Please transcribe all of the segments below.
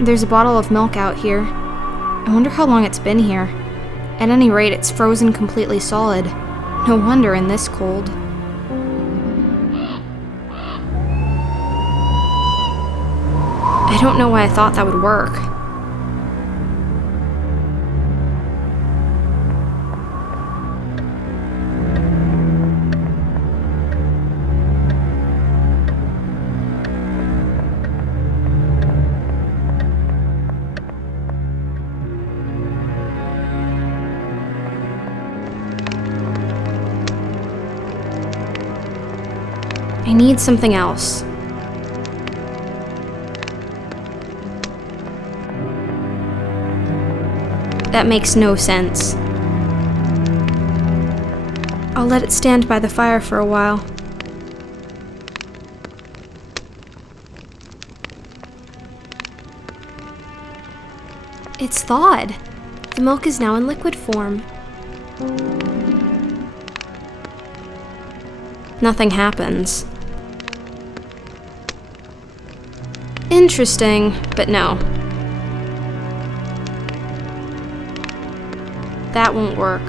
There's a bottle of milk out here. I wonder how long it's been here. At any rate, it's frozen completely solid. No wonder in this cold. I don't know why I thought that would work. I need something else. That makes no sense. I'll let it stand by the fire for a while. It's thawed. The milk is now in liquid form. Nothing happens. Interesting, but no. That won't work.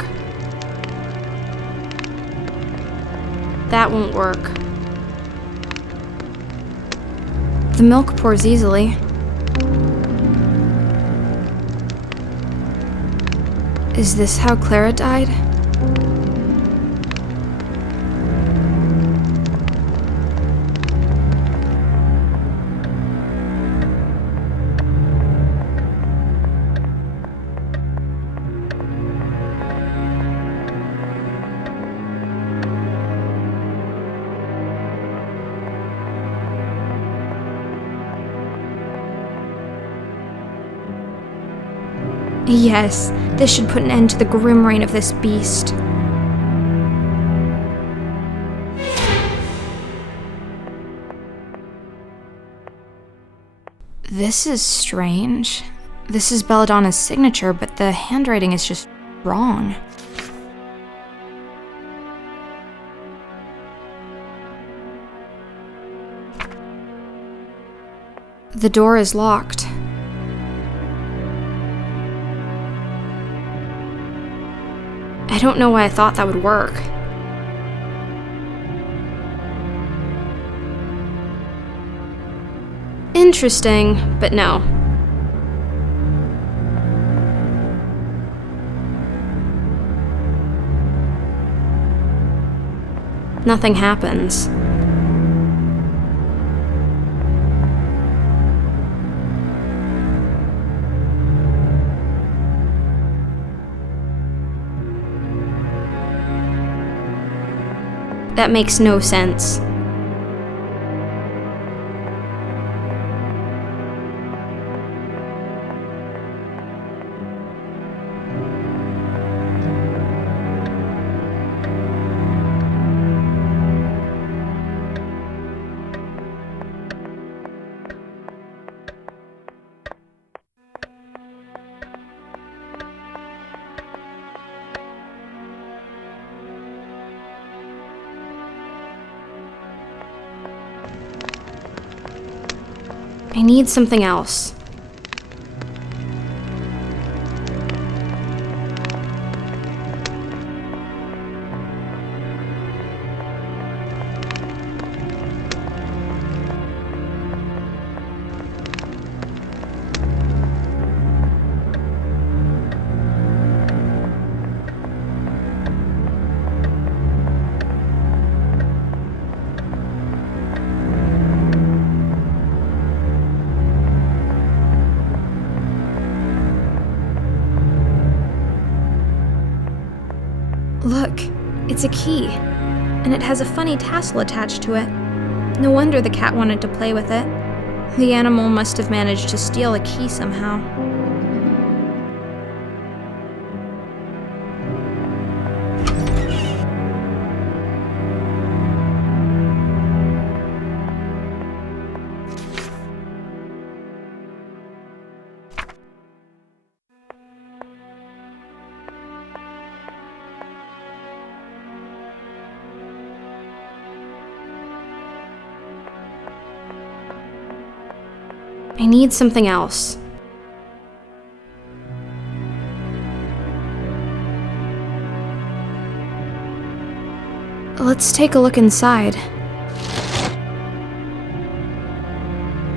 That won't work. The milk pours easily. Is this how Clara died? Yes, this should put an end to the grim reign of this beast. This is strange. This is Belladonna's signature, but the handwriting is just wrong. The door is locked. I don't know why I thought that would work. Interesting, but no. Nothing happens. That makes no sense. I need something else. Look, it's a key, and it has a funny tassel attached to it. No wonder the cat wanted to play with it. The animal must have managed to steal a key somehow. I need something else. Let's take a look inside.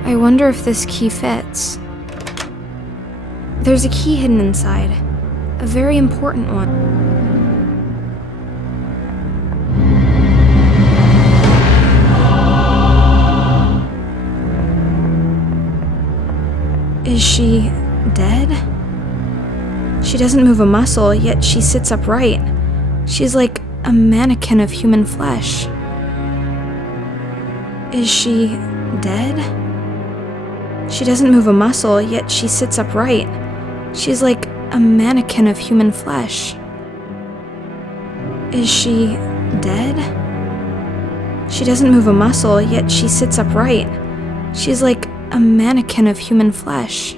I wonder if this key fits. There's a key hidden inside, a very important one. Is she dead? She doesn't move a muscle, yet she sits upright. She's like a mannequin of human flesh. Is she dead? She doesn't move a muscle, yet she sits upright. She's like a mannequin of human flesh. Is she dead? She doesn't move a muscle, yet she sits upright. She's like a mannequin of human flesh.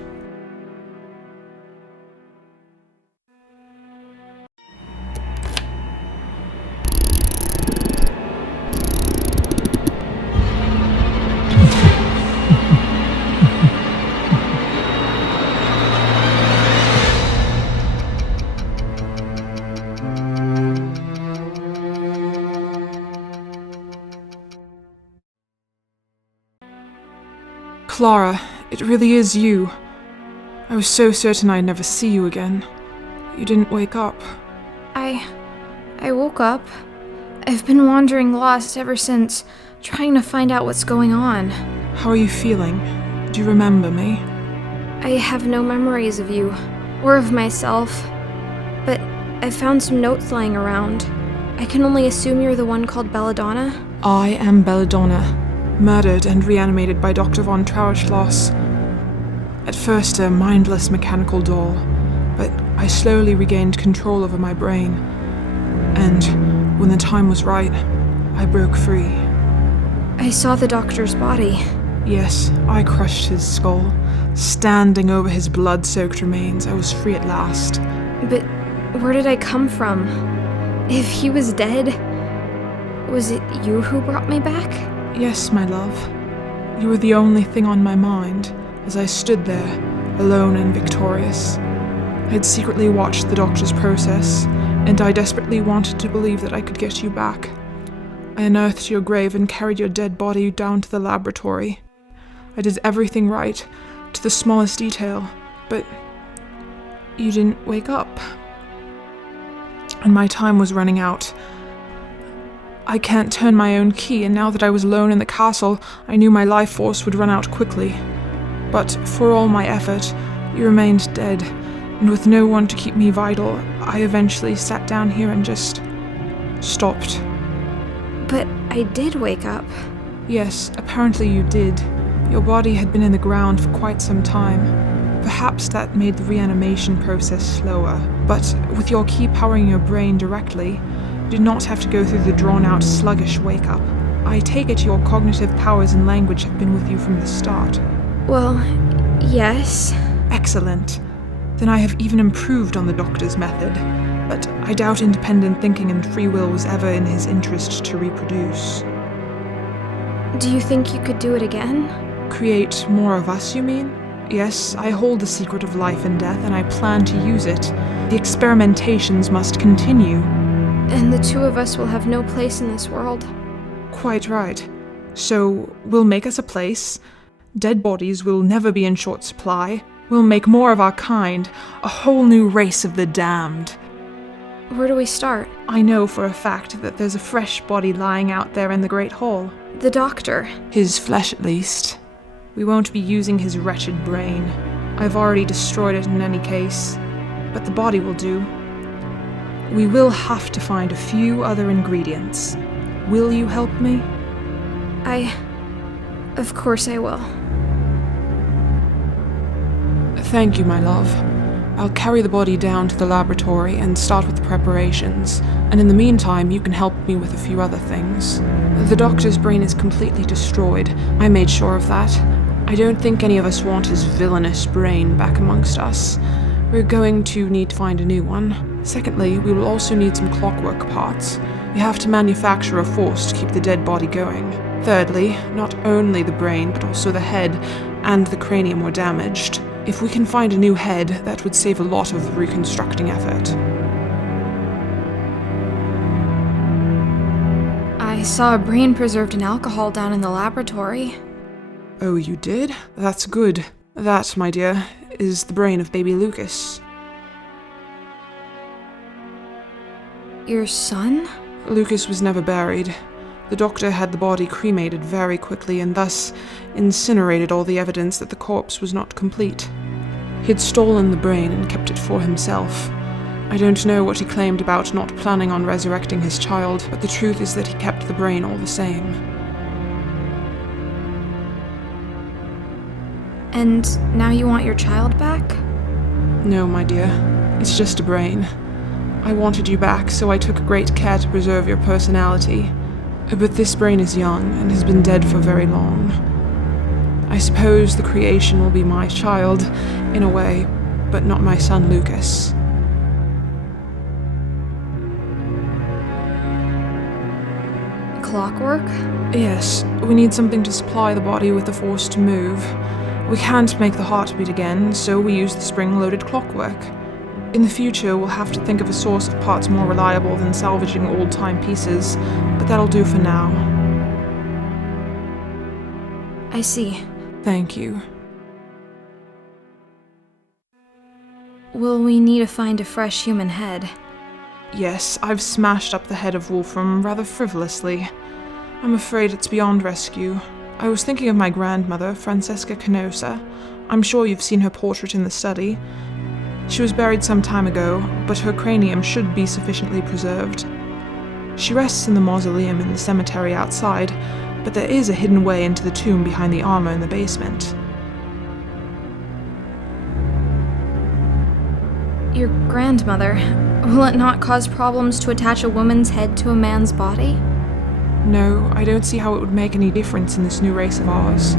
Clara, it really is you. I was so certain I'd never see you again. You didn't wake up. I woke up. I've been wandering lost ever since, trying to find out what's going on. How are you feeling? Do you remember me? I have no memories of you, or of myself, but I found some notes lying around. I can only assume you're the one called Belladonna? I am Belladonna, murdered and reanimated by Dr. von Trauerschloss. At first a mindless mechanical doll, but I slowly regained control over my brain. And when the time was right, I broke free. I saw the doctor's body. Yes, I crushed his skull. Standing over his blood-soaked remains, I was free at last. But where did I come from? If he was dead, was it you who brought me back? Yes, my love. You were the only thing on my mind as I stood there, alone and victorious. I had secretly watched the doctor's process, and I desperately wanted to believe that I could get you back. I unearthed your grave and carried your dead body down to the laboratory. I did everything right, to the smallest detail, but you didn't wake up. And my time was running out. I can't turn my own key, and now that I was alone in the castle, I knew my life force would run out quickly. But for all my effort, you remained dead, and with no one to keep me vital, I eventually sat down here and just stopped. But I did wake up. Yes, apparently you did. Your body had been in the ground for quite some time. Perhaps that made the reanimation process slower, but with your key powering your brain directly, you did not have to go through the drawn-out, sluggish wake-up. I take it your cognitive powers and language have been with you from the start. Well, yes. Excellent. Then I have even improved on the doctor's method, but I doubt independent thinking and free will was ever in his interest to reproduce. Do you think you could do it again? Create more of us, you mean? Yes, I hold the secret of life and death, and I plan to use it. The experimentations must continue. And the two of us will have no place in this world. Quite right. So, we'll make us a place. Dead bodies will never be in short supply. We'll make more of our kind, a whole new race of the damned. Where do we start? I know for a fact that there's a fresh body lying out there in the Great Hall. The doctor. His flesh, at least. We won't be using his wretched brain. I've already destroyed it in any case. But the body will do. We will have to find a few other ingredients. Will you help me? Of course I will. Thank you, my love. I'll carry the body down to the laboratory and start with the preparations, and in the meantime you can help me with a few other things. The doctor's brain is completely destroyed. I made sure of that. I don't think any of us want his villainous brain back amongst us. We're going to need to find a new one. Secondly, we will also need some clockwork parts. We have to manufacture a force to keep the dead body going. Thirdly, not only the brain, but also the head and the cranium were damaged. If we can find a new head, that would save a lot of the reconstructing effort. I saw a brain preserved in alcohol down in the laboratory. Oh, you did? That's good. That, my dear, is the brain of baby Lucas. Your son? Lucas was never buried. The doctor had the body cremated very quickly and thus incinerated all the evidence that the corpse was not complete. He had stolen the brain and kept it for himself. I don't know what he claimed about not planning on resurrecting his child, but the truth is that he kept the brain all the same. And now you want your child back? No, my dear. It's just a brain. I wanted you back, so I took great care to preserve your personality. But this brain is young and has been dead for very long. I suppose the creation will be my child, in a way, but not my son Lucas. Clockwork? Yes, we need something to supply the body with the force to move. We can't make the heart beat again, so we use the spring-loaded clockwork. In the future, we'll have to think of a source of parts more reliable than salvaging old-time pieces, but that'll do for now. I see. Thank you. Will we need to find a fresh human head? Yes, I've smashed up the head of Wolfram rather frivolously. I'm afraid it's beyond rescue. I was thinking of my grandmother, Francesca Canosa. I'm sure you've seen her portrait in the study. She was buried some time ago, but her cranium should be sufficiently preserved. She rests in the mausoleum in the cemetery outside, but there is a hidden way into the tomb behind the armor in the basement. Your grandmother. Will it not cause problems to attach a woman's head to a man's body? No, I don't see how it would make any difference in this new race of ours.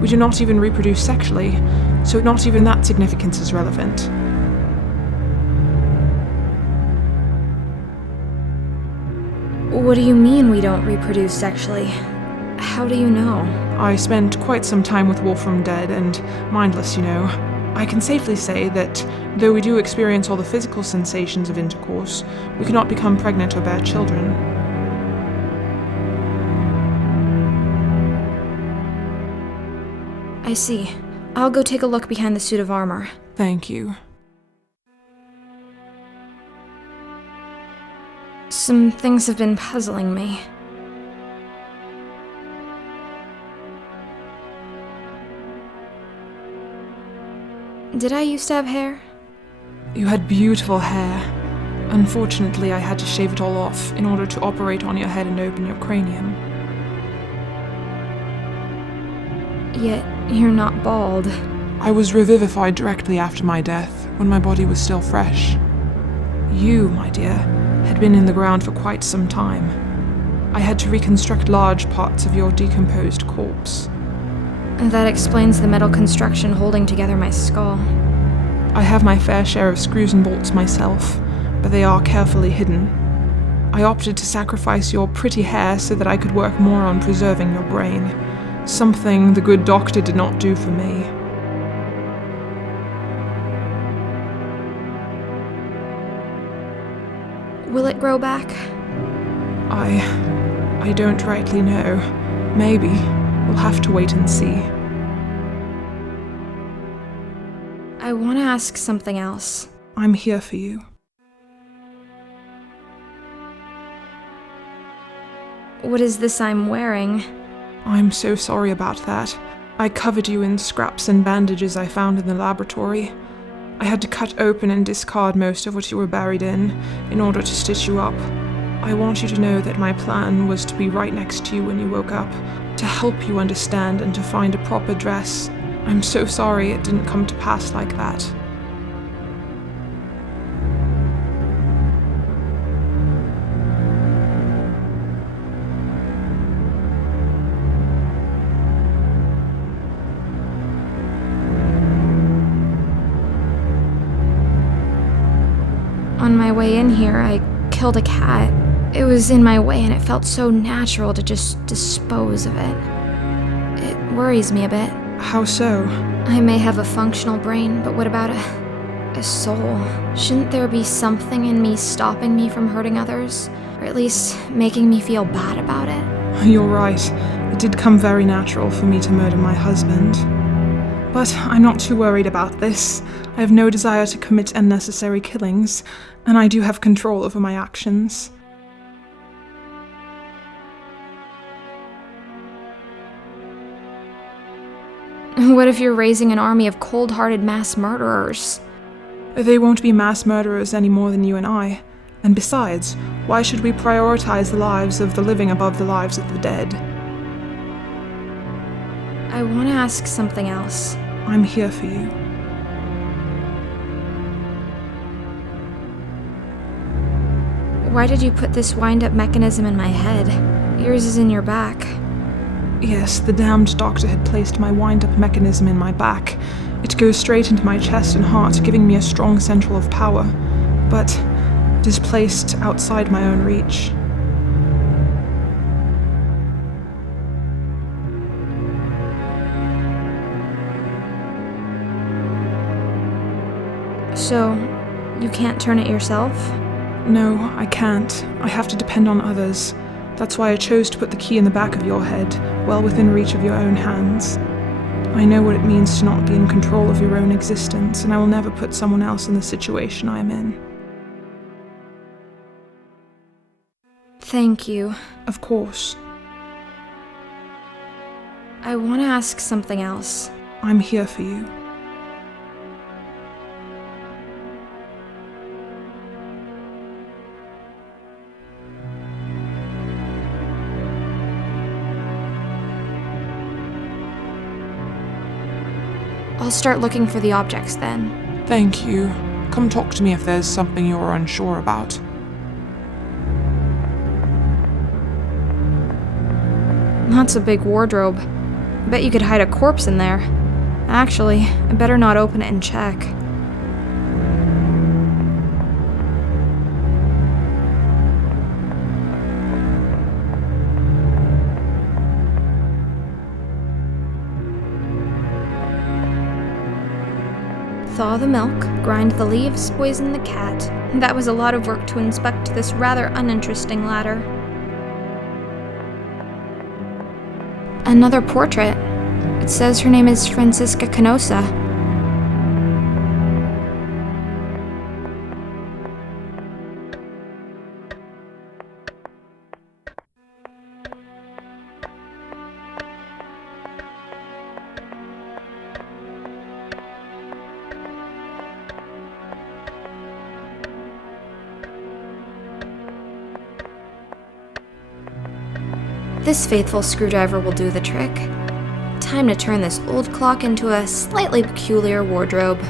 We do not even reproduce sexually, so not even that significance is relevant. What do you mean we don't reproduce sexually? How do you know? I spent quite some time with Wolfram dead and mindless, you know. I can safely say that, though we do experience all the physical sensations of intercourse, we cannot become pregnant or bear children. I see. I'll go take a look behind the suit of armor. Thank you. Some things have been puzzling me. Did I used to have hair? You had beautiful hair. Unfortunately, I had to shave it all off in order to operate on your head and open your cranium. Yet, you're not bald. I was revivified directly after my death, when my body was still fresh. You, my dear, had been in the ground for quite some time. I had to reconstruct large parts of your decomposed corpse. That explains the metal construction holding together my skull. I have my fair share of screws and bolts myself, but they are carefully hidden. I opted to sacrifice your pretty hair so that I could work more on preserving your brain, something the good doctor did not do for me. Will it grow back? I don't rightly know. Maybe. We'll have to wait and see. I want to ask something else. I'm here for you. What is this I'm wearing? I'm so sorry about that. I covered you in scraps and bandages I found in the laboratory. I had to cut open and discard most of what you were buried in order to stitch you up. I want you to know that my plan was to be right next to you when you woke up, to help you understand and to find a proper dress. I'm so sorry it didn't come to pass like that. On my way in here, I killed a cat. It was in my way and it felt so natural to just dispose of it. It worries me a bit. How so? I may have a functional brain, but what about a soul? Shouldn't there be something in me stopping me from hurting others? Or at least making me feel bad about it? You're right. It did come very natural for me to murder my husband. But I'm not too worried about this. I have no desire to commit unnecessary killings, and I do have control over my actions. What if you're raising an army of cold-hearted mass murderers? They won't be mass murderers any more than you and I. And besides, why should we prioritize the lives of the living above the lives of the dead? I want to ask something else. I'm here for you. Why did you put this wind-up mechanism in my head? Yours is in your back. Yes, the damned doctor had placed my wind-up mechanism in my back. It goes straight into my chest and heart, giving me a strong central of power. But it is placed outside my own reach. So, you can't turn it yourself? No, I can't. I have to depend on others. That's why I chose to put the key in the back of your head, well within reach of your own hands. I know what it means to not be in control of your own existence, and I will never put someone else in the situation I am in. Thank you. Of course. I want to ask something else. I'm here for you. I'll start looking for the objects then. Thank you. Come talk to me if there's something you're unsure about. That's a big wardrobe. Bet you could hide a corpse in there. Actually, I better not open it and check. Thaw the milk, grind the leaves, poison the cat. That was a lot of work to inspect this rather uninteresting ladder. Another portrait. It says her name is Francisca Canosa. This faithful screwdriver will do the trick. Time to turn this old clock into a slightly peculiar wardrobe.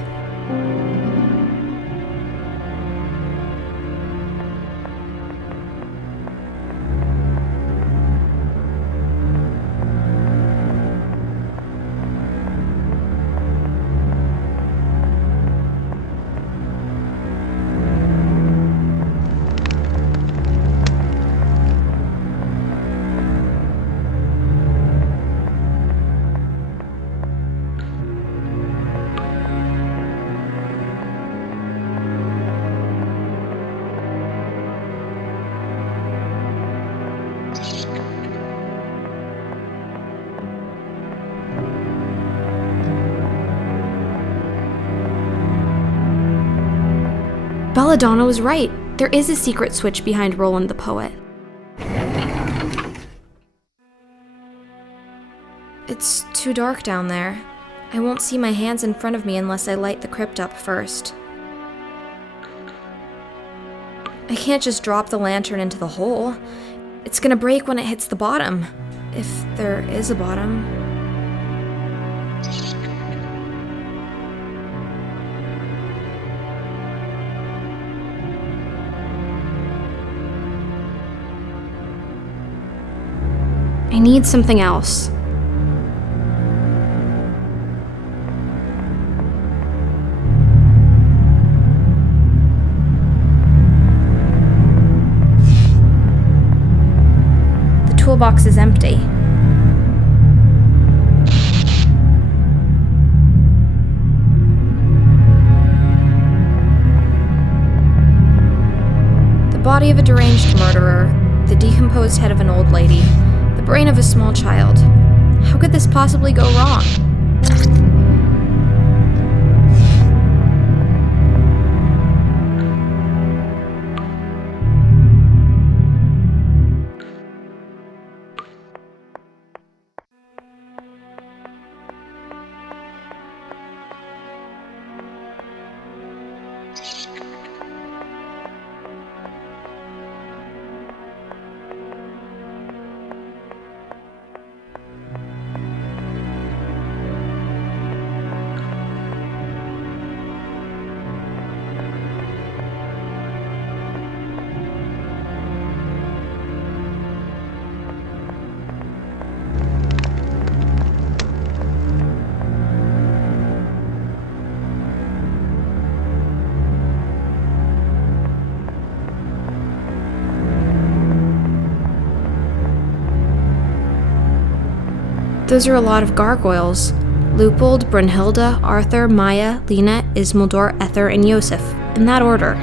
Belladonna was right. There is a secret switch behind Roland the Poet. It's too dark down there. I won't see my hands in front of me unless I light the crypt up first. I can't just drop the lantern into the hole. It's gonna break when it hits the bottom. If there is a bottom. I need something else. mailbox is empty. The body of a deranged murderer, the decomposed head of an old lady, the brain of a small child. How could this possibly go wrong? Those are a lot of gargoyles. Leupold, Brunhilde, Arthur, Maya, Lena, Ismildor, Ether, and Yosef, in that order.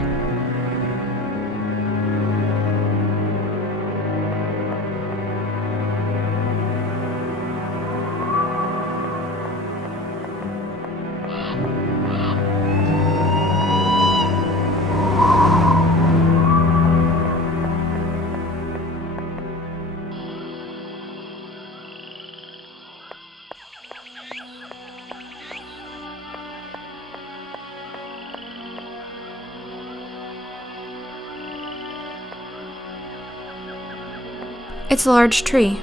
It's a large tree.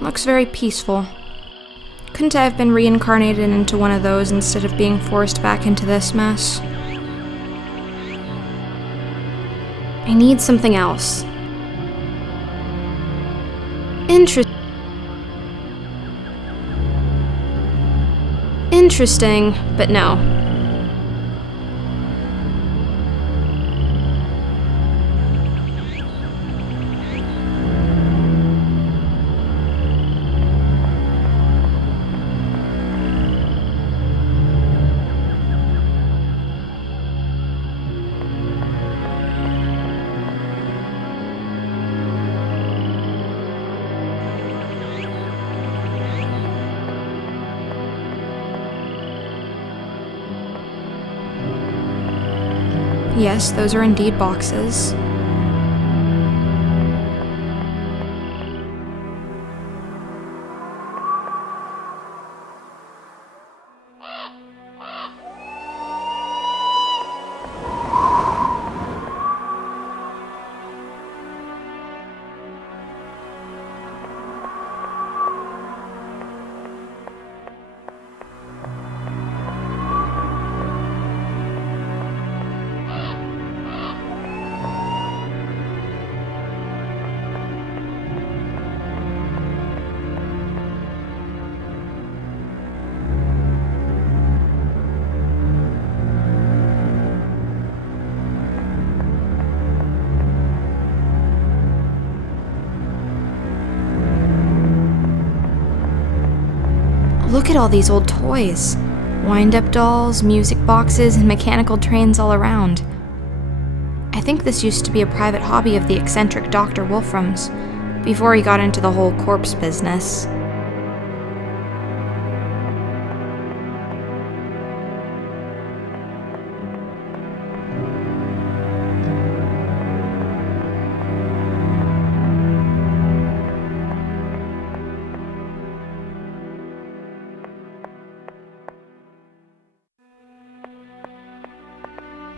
Looks very peaceful. Couldn't I have been reincarnated into one of those instead of being forced back into this mess? I need something else. Interesting, but no. Yes, those are indeed boxes. Look at all these old toys. Wind-up dolls, music boxes, and mechanical trains all around. I think this used to be a private hobby of the eccentric Dr. Wolfram's, before he got into the whole corpse business.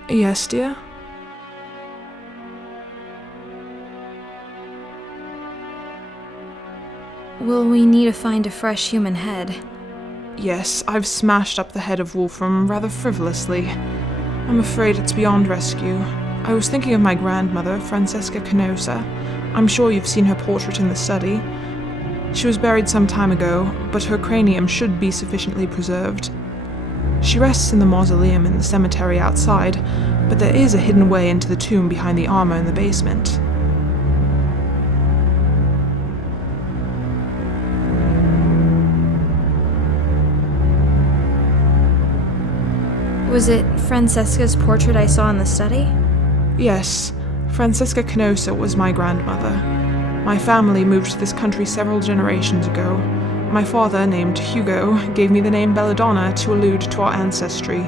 Yes, dear? Will we need to find a fresh human head? Yes, I've smashed up the head of Wolfram rather frivolously. I'm afraid it's beyond rescue. I was thinking of my grandmother, Francesca Canosa. I'm sure you've seen her portrait in the study. She was buried some time ago, but her cranium should be sufficiently preserved. She rests in the mausoleum in the cemetery outside, but there is a hidden way into the tomb behind the armor in the basement. Was it Francesca's portrait I saw in the study? Yes, Francesca Canosa was my grandmother. My family moved to this country several generations ago. My father, named Hugo, gave me the name Belladonna to allude to our ancestry.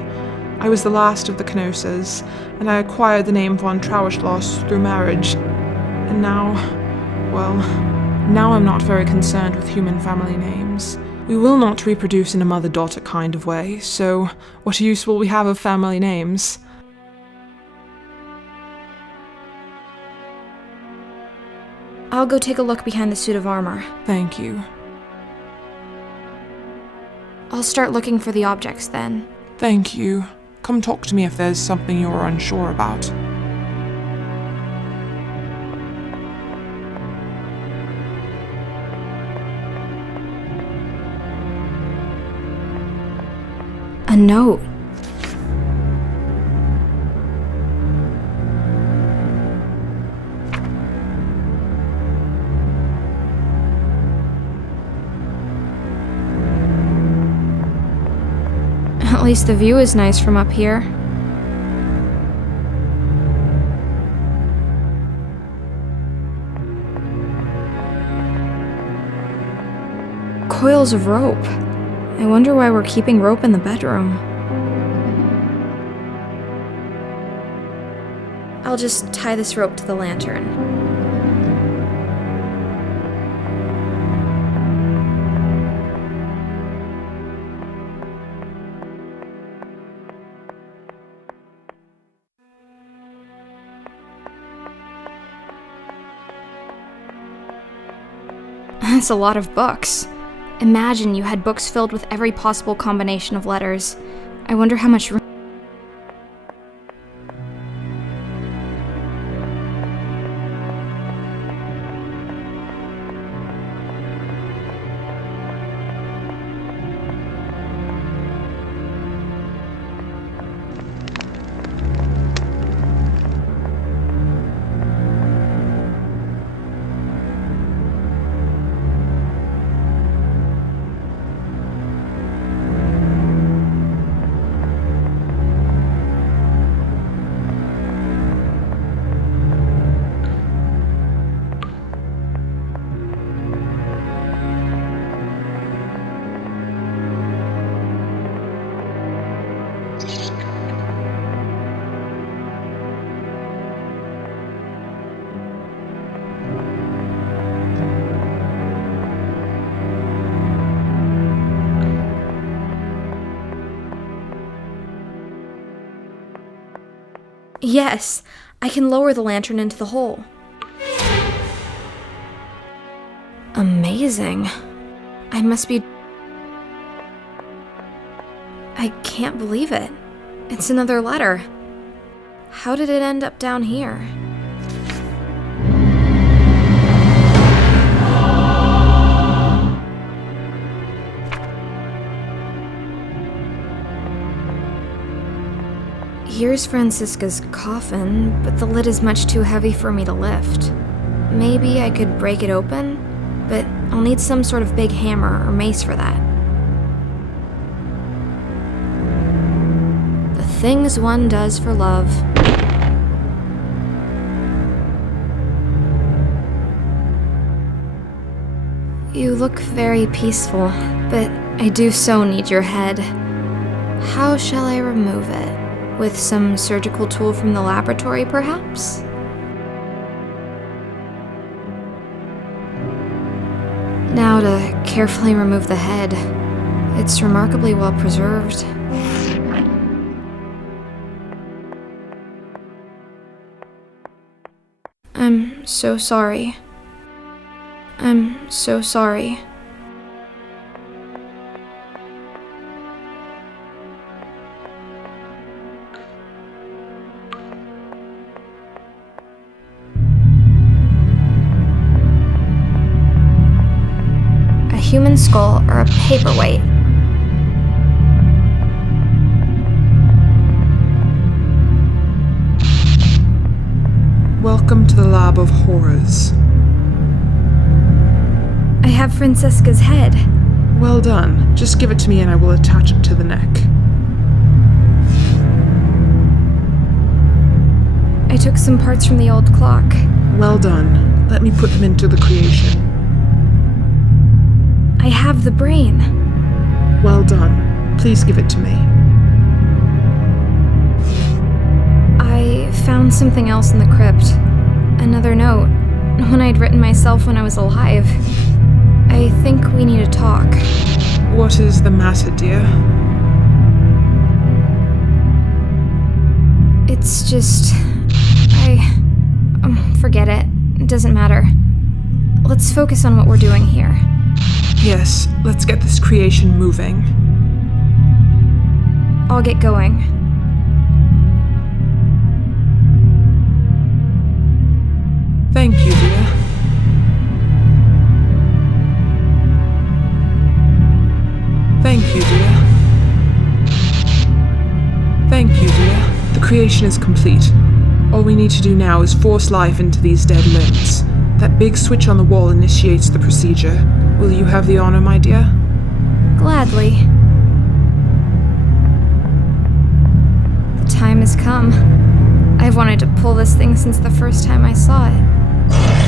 I was the last of the Canosas, and I acquired the name von Trauerschloss through marriage. And now I'm not very concerned with human family names. We will not reproduce in a mother-daughter kind of way, so what use will we have of family names? I'll go take a look behind the suit of armor. Thank you. I'll start looking for the objects then. Thank you. Come talk to me if there's something you're unsure about. A note. At least the view is nice from up here. Coils of rope. I wonder why we're keeping rope in the bedroom. I'll just tie this rope to the lantern. That's a lot of books. Imagine you had books filled with every possible combination of letters. I wonder how much room. Yes, I can lower the lantern into the hole. Amazing. I can't believe it. It's another letter. How did it end up down here? Here's Francisca's coffin, but the lid is much too heavy for me to lift. Maybe I could break it open, but I'll need some sort of big hammer or mace for that. The things one does for love. You look very peaceful, but I do so need your head. How shall I remove it? With some surgical tool from the laboratory, perhaps? Now to carefully remove the head. It's remarkably well preserved. I'm so sorry. I'm so sorry. Human skull or a paperweight. Welcome to the Lab of Horrors. I have Francesca's head. Well done. Just give it to me and I will attach it to the neck. I took some parts from the old clock. Well done. Let me put them into the creation. I have the brain. Well done. Please give it to me. I found something else in the crypt. Another note. One I'd written myself when I was alive. I think we need to talk. What is the matter, dear? It's just... forget it. It doesn't matter. Let's focus on what we're doing here. Yes, let's get this creation moving. I'll get going. Thank you, dear. Thank you, dear. Thank you, dear. The creation is complete. All we need to do now is force life into these dead limbs. That big switch on the wall initiates the procedure. Will you have the honor, my dear? Gladly. The time has come. I've wanted to pull this thing since the first time I saw it.